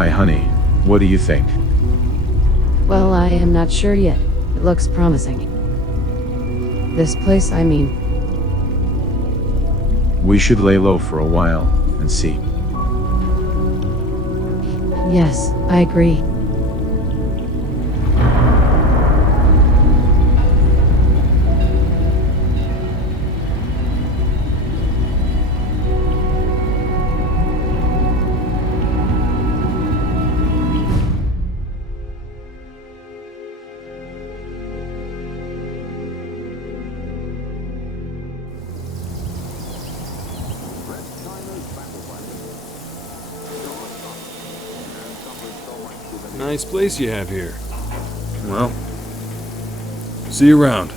Hi, honey. What do you think? Well, I am not sure yet. It looks promising. This place, I mean. We should lay low for a while and see. Yes, I agree. Nice place you have here. Well, See you around.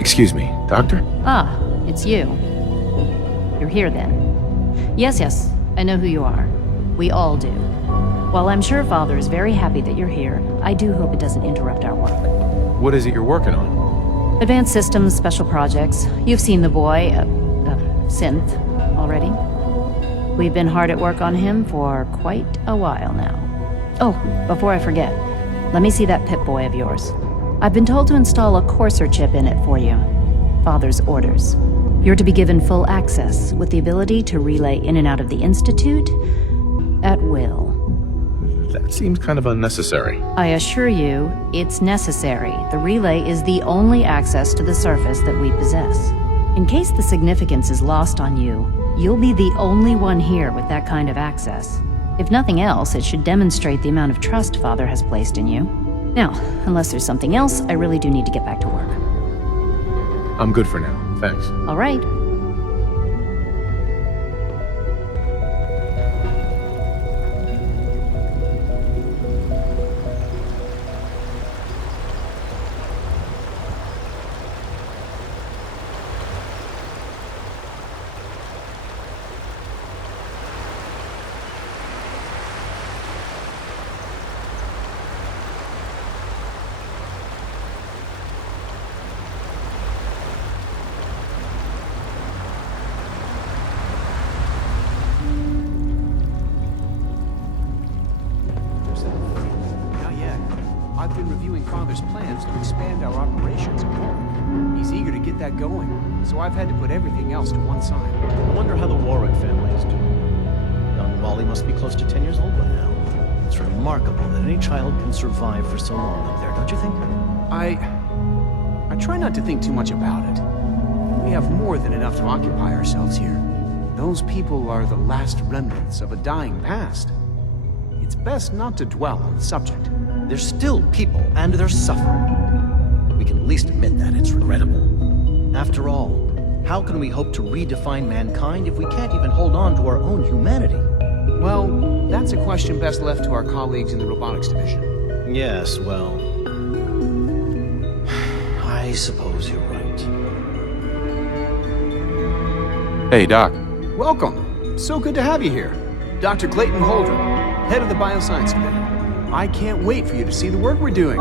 Excuse me, Doctor? Ah, it's you. You're here then. Yes, I know who you are. We all do. While I'm sure Father is very happy that you're here, I do hope it doesn't interrupt our work. What is it you're working on? Advanced systems, special projects. You've seen the boy, Synth, already. We've been hard at work on him for quite a while now. Oh, before I forget, let me see that Pip-Boy of yours. I've been told to install a Courser chip in it for you. Father's orders. You're to be given full access, with the ability to relay in and out of the Institute at will. That seems kind of unnecessary. I assure you, it's necessary. The relay is the only access to the surface that we possess. In case the significance is lost on you, you'll be the only one here with that kind of access. If nothing else, it should demonstrate the amount of trust Father has placed in you. Now, unless there's something else, I really do need to get back to work. I'm good for now, thanks. All right. I've been reviewing Father's plans to expand our operations at Warwick. He's eager to get that going, so I've had to put everything else to one side. I wonder how the Warwick family is doing. Young Wally must be close to 10 years old by now. It's remarkable that any child can survive for so long up there, don't you think? I try not to think too much about it. We have more than enough to occupy ourselves here. Those people are the last remnants of a dying past. It's best not to dwell on the subject. They're still people, and they're suffering. We can at least admit that it's regrettable. After all, how can we hope to redefine mankind if we can't even hold on to our own humanity? Well, that's a question best left to our colleagues in the robotics division. Yes, well... I suppose you're right. Hey, Doc. Welcome. So good to have you here. Dr. Clayton Holdren, head of the Bioscience Division. I can't wait for you to see the work we're doing.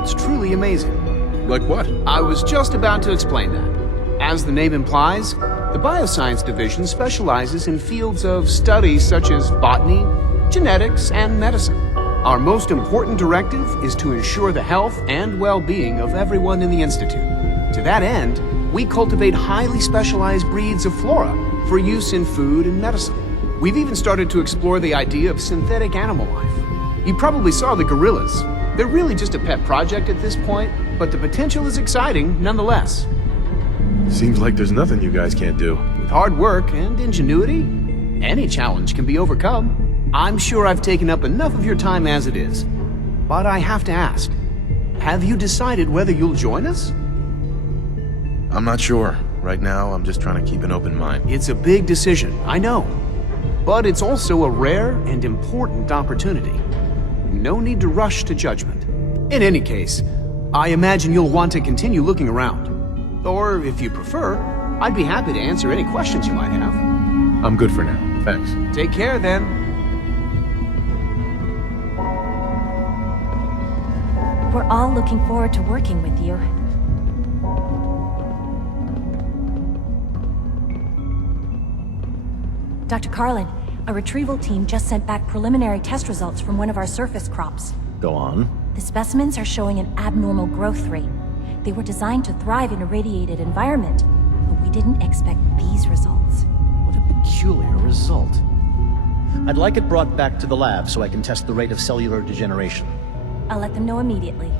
It's truly amazing. Like what? I was just about to explain that. As the name implies, the Bioscience Division specializes in fields of study such as botany, genetics, and medicine. Our most important directive is to ensure the health and well-being of everyone in the Institute. To that end, we cultivate highly specialized breeds of flora for use in food and medicine. We've even started to explore the idea of synthetic animal life. You probably saw the gorillas. They're really just a pet project at this point, but the potential is exciting nonetheless. Seems like there's nothing you guys can't do. With hard work and ingenuity, any challenge can be overcome. I'm sure I've taken up enough of your time as it is. But I have to ask, have you decided whether you'll join us? I'm not sure. Right now, I'm just trying to keep an open mind. It's a big decision, I know. But it's also a rare and important opportunity. No need to rush to judgment. In any case, I imagine you'll want to continue looking around. Or, if you prefer, I'd be happy to answer any questions you might have. I'm good for now. Thanks. Take care, then. We're all looking forward to working with you. Dr. Carlin, a retrieval team just sent back preliminary test results from one of our surface crops. Go on. The specimens are showing an abnormal growth rate. They were designed to thrive in a radiated environment, but we didn't expect these results. What a peculiar result. I'd like it brought back to the lab so I can test the rate of cellular degeneration. I'll let them know immediately.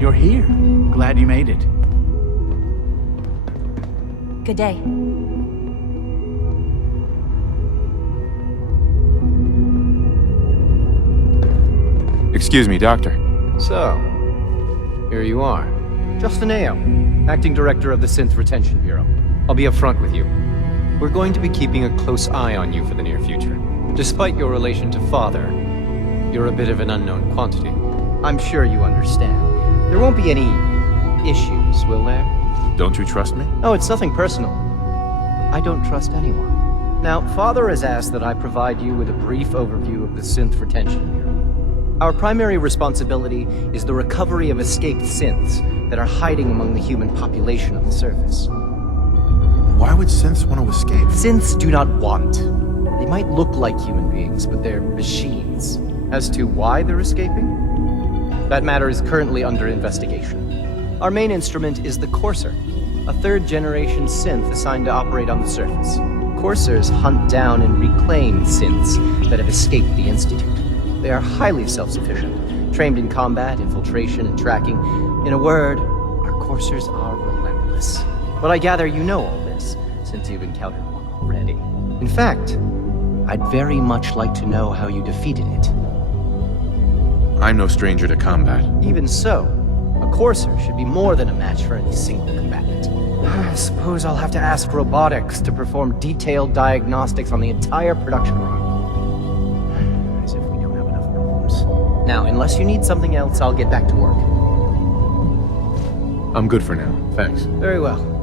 You're here. Glad you made it. Good day. Excuse me, Doctor. So, here you are. Justin Ayo, Acting Director of the Synth Retention Bureau. I'll be upfront with you. We're going to be keeping a close eye on you for the near future. Despite your relation to Father, you're a bit of an unknown quantity. I'm sure you understand. There won't be any issues, will there? Don't you trust me? Oh, it's nothing personal. I don't trust anyone. Now, Father has asked that I provide you with a brief overview of the Synth Retention Bureau. Our primary responsibility is the recovery of escaped synths that are hiding among the human population on the surface. Why would synths want to escape? Synths do not want. They might look like human beings, but they're machines. As to why they're escaping? That matter is currently under investigation. Our main instrument is the Courser, a third-generation synth assigned to operate on the surface. Coursers hunt down and reclaim synths that have escaped the Institute. They are highly self-sufficient, trained in combat, infiltration, and tracking. In a word, our Coursers are relentless. But I gather you know all this, since you've encountered one already. In fact, I'd very much like to know how you defeated it. I'm no stranger to combat. Even so, a Courser should be more than a match for any single combatant. I suppose I'll have to ask robotics to perform detailed diagnostics on the entire production line. As if we don't have enough problems. Now, unless you need something else, I'll get back to work. I'm good for now, thanks. Very well.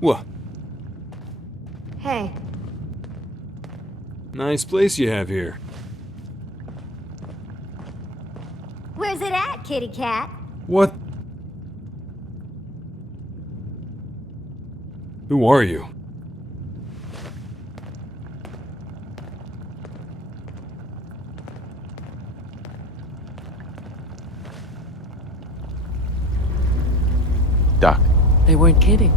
What? Hey. Nice place you have here. Where's it at, kitty cat? What? Who are you? Doc. They weren't kidding.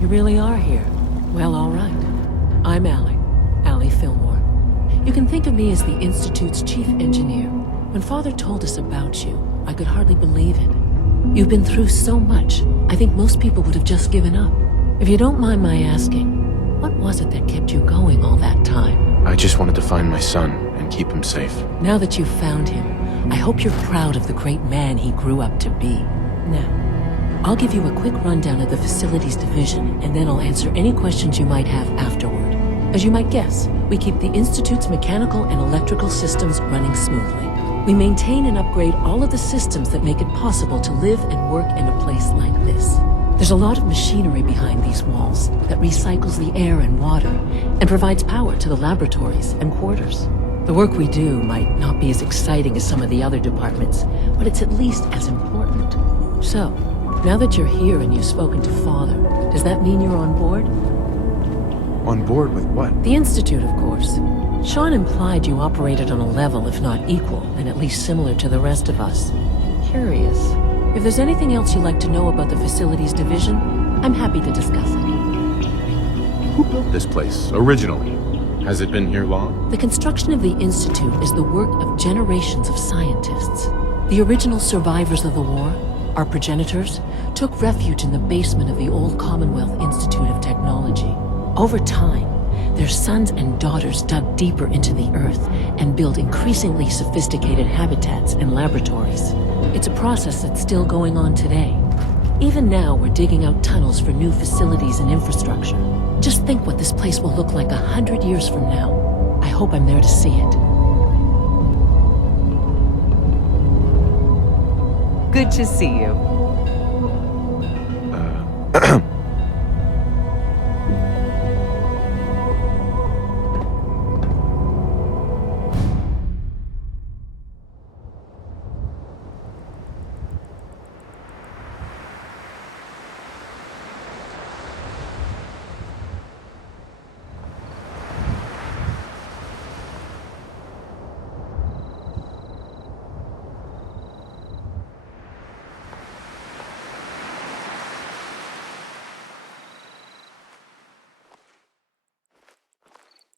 You really are here. Well, all right. I'm Allie Fillmore. You can think of me as the Institute's chief engineer. When Father told us about you, I could hardly believe it. You've been through so much, I think most people would have just given up. If you don't mind my asking, what was it that kept you going all that time? I just wanted to find my son and keep him safe. Now that you've found him, I hope you're proud of the great man he grew up to be. Now, I'll give you a quick rundown of the Facilities Division, and then I'll answer any questions you might have afterward. As you might guess, we keep the Institute's mechanical and electrical systems running smoothly. We maintain and upgrade all of the systems that make it possible to live and work in a place like this. There's a lot of machinery behind these walls that recycles the air and water and provides power to the laboratories and quarters. The work we do might not be as exciting as some of the other departments, but it's at least as important. So, now that you're here and you've spoken to Father, does that mean you're on board? On board with what? The Institute, of course. Sean implied you operated on a level, if not equal, and at least similar to the rest of us. Curious. If there's anything else you'd like to know about the Facilities Division, I'm happy to discuss it. Who built this place, originally? Has it been here long? The construction of the Institute is the work of generations of scientists. The original survivors of the war, our progenitors, took refuge in the basement of the old Commonwealth Institute of Technology. Over time, their sons and daughters dug deeper into the earth and built increasingly sophisticated habitats and laboratories. It's a process that's still going on today. Even now, we're digging out tunnels for new facilities and infrastructure. Just think what this place will look like 100 years from now. I hope I'm there to see it. Good to see you.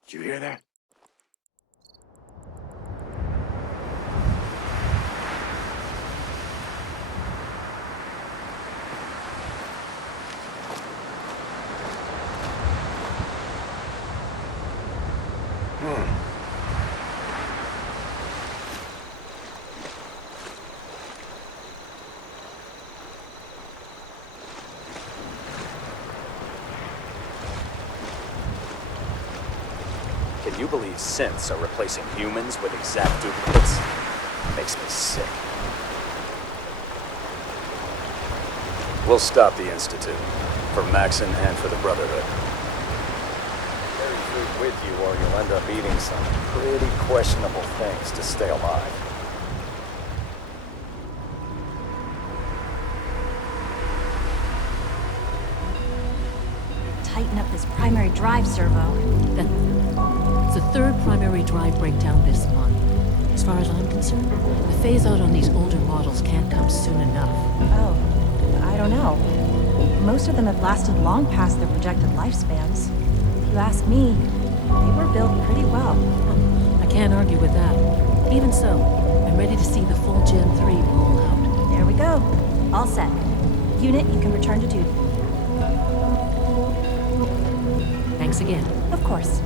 Did you hear that? that you believe synths are replacing humans with exact duplicates makes me sick. We'll stop the Institute. For Maxon and for the Brotherhood. Carry food with you or you'll end up eating some pretty questionable things to stay alive. Tighten up this primary drive servo. It's the third primary drive breakdown this month. As far as I'm concerned, the phase-out on these older models can't come soon enough. Oh, I don't know. Most of them have lasted long past their projected lifespans. If you ask me, they were built pretty well. I can't argue with that. Even so, I'm ready to see the full Gen 3 roll out. There we go. All set. Unit, you can return to duty. Thanks again. Of course.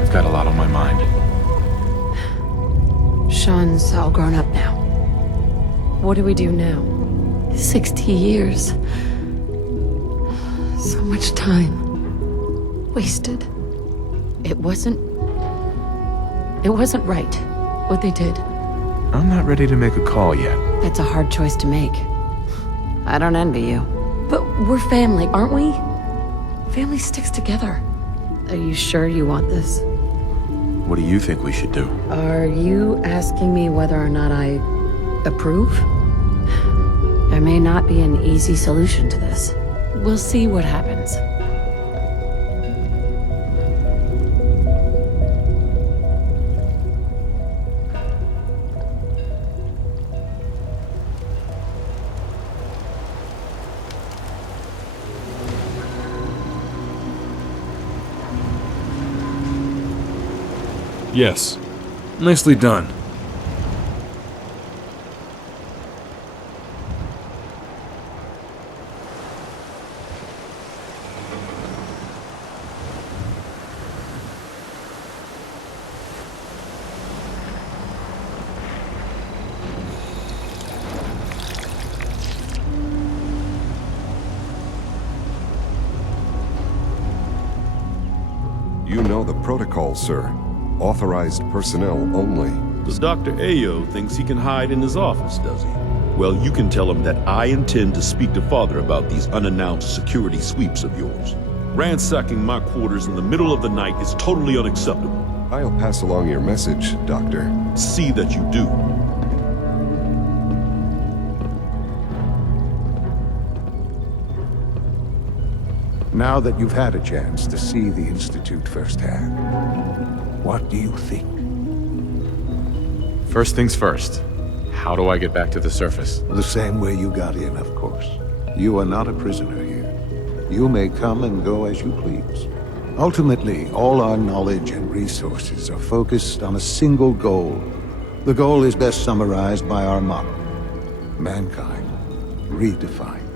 I've got a lot on my mind. Sean's all grown up now. What do we do now? 60 years. So much time. Wasted. It wasn't right, what they did. I'm not ready to make a call yet. That's a hard choice to make. I don't envy you. But we're family, aren't we? Family sticks together. Are you sure you want this? What do you think we should do? Are you asking me whether or not I approve? There may not be an easy solution to this. We'll see what happens. Yes. Nicely done. You know the protocol, sir. Authorized personnel only. Does Dr. Ayo thinks he can hide in his office, does he? Well, you can tell him that I intend to speak to Father about these unannounced security sweeps of yours. Ransacking my quarters in the middle of the night is totally unacceptable. I'll pass along your message, Doctor. See that you do. Now that you've had a chance to see the Institute firsthand, what do you think? First things first. How do I get back to the surface? The same way you got in, of course. You are not a prisoner here. You may come and go as you please. Ultimately, all our knowledge and resources are focused on a single goal. The goal is best summarized by our motto: mankind redefined.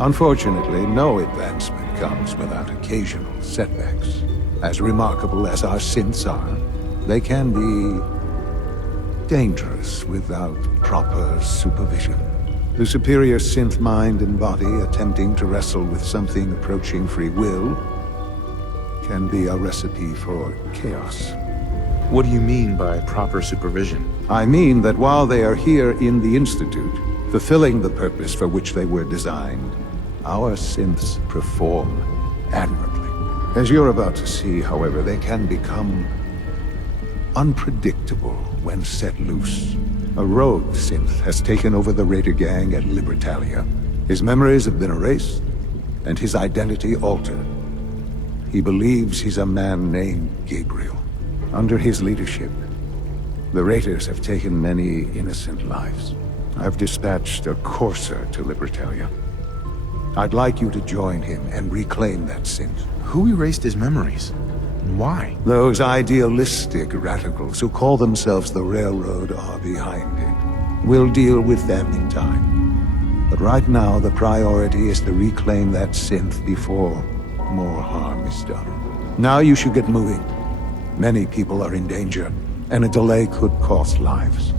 Unfortunately, no advancement comes without occasional setbacks. As remarkable as our synths are, they can be dangerous without proper supervision. The superior synth mind and body attempting to wrestle with something approaching free will can be a recipe for chaos. What do you mean by proper supervision? I mean that while they are here in the Institute, fulfilling the purpose for which they were designed, our synths perform admirably. As you're about to see, however, they can become unpredictable when set loose. A rogue synth has taken over the Raider gang at Libertalia. His memories have been erased, and his identity altered. He believes he's a man named Gabriel. Under his leadership, the Raiders have taken many innocent lives. I've dispatched a courser to Libertalia. I'd like you to join him and reclaim that synth. Who erased his memories? And why? Those idealistic radicals who call themselves the Railroad are behind it. We'll deal with them in time. But right now, the priority is to reclaim that synth before more harm is done. Now you should get moving. Many people are in danger, and a delay could cost lives.